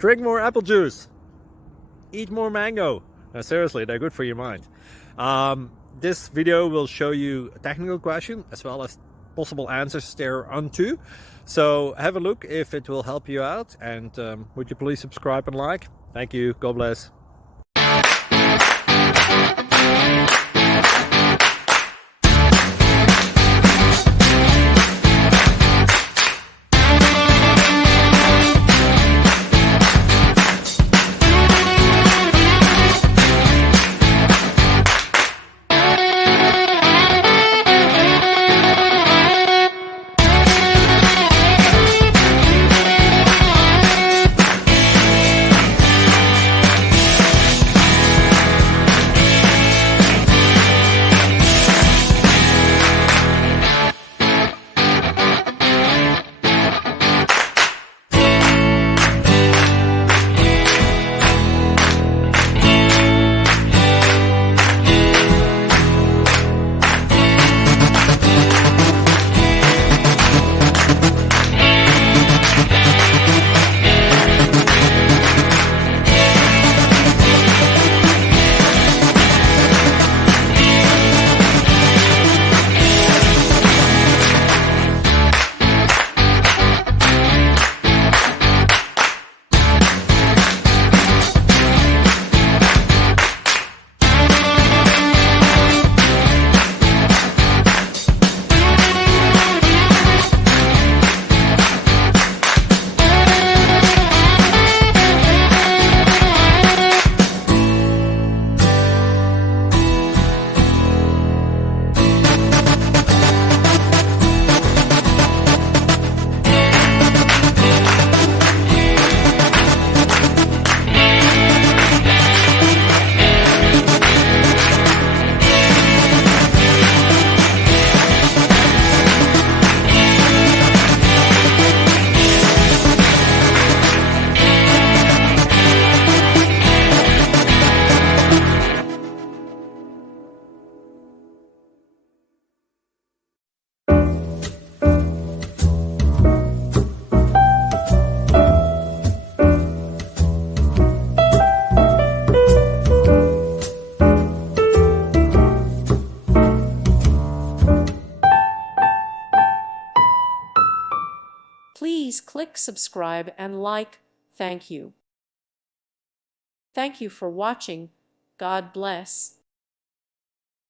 Drink more apple juice. Eat more mango. No, seriously, they're good for your mind. This video will show you a technical question as well as possible answers thereunto. So have a look if it will help you out, and would you please subscribe and like? Thank you. God bless. Please click subscribe and like. Thank you. Thank you for watching. God bless.